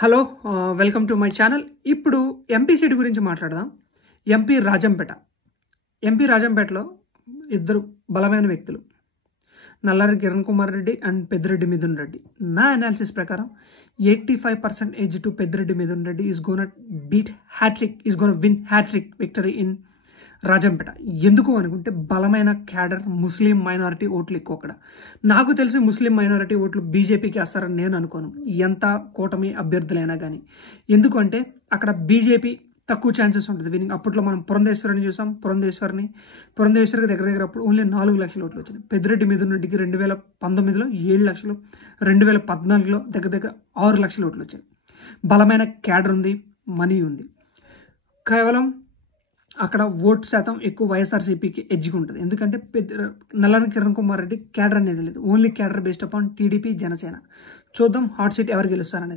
Hello welcome to my channel. ఇప్పుడు MP seat గురించి మాట్లాడదాం. ఎంపీ రాజంపేటలో ఇద్దరు బలమైన వ్యక్తులు, నల్లారి కిరణ్ కుమార్ రెడ్డి అండ్ పెద్దిరెడ్డి మిథున్ రెడ్డి. నా అనాలిసిస్ ప్రకారం 85% edge to Peddireddy Mithun Reddy is gone win hat trick victory in Rajampet. ఎందుకు అనుకుంటే బలమైన క్యాడర్, ముస్లిం మైనారిటీ ఓట్లు ఎక్కువ అక్కడ. నాకు తెలిసి ముస్లిం మైనారిటీ ఓట్లు బీజేపీకి వస్తారని నేను అనుకోను, ఎంత కూటమి అభ్యర్థులైనా కానీ. ఎందుకంటే అక్కడ బీజేపీ తక్కువ ఛాన్సెస్ ఉంటుంది వినింగ్. అప్పట్లో మనం పురంధేశ్వరిని చూసాం. పురంధేశ్వరికి దగ్గర అప్పుడు ఓన్లీ 4 లక్షల ఓట్లు వచ్చినాయి. పెద్దిరెడ్డి మిథున్ రెడ్డికి 2019లో 7 లక్షలు, 2014లో దగ్గర 6 లక్షల ఓట్లు వచ్చాయి. బలమైన క్యాడర్ ఉంది, మనీ ఉంది. కేవలం అక్కడ ఓటు శాతం ఎక్కువ వైఎస్ఆర్సీపీకి ఎడ్జ్గా ఉంటుంది. ఎందుకంటే నల్లారి కిరణ్ కుమార్ రెడ్డి క్యాడర్ అనేది లేదు, only cadre based upon TDP, Janasena. చూద్దాం హాట్ సీట్ ఎవరు గెలుస్తారనేది.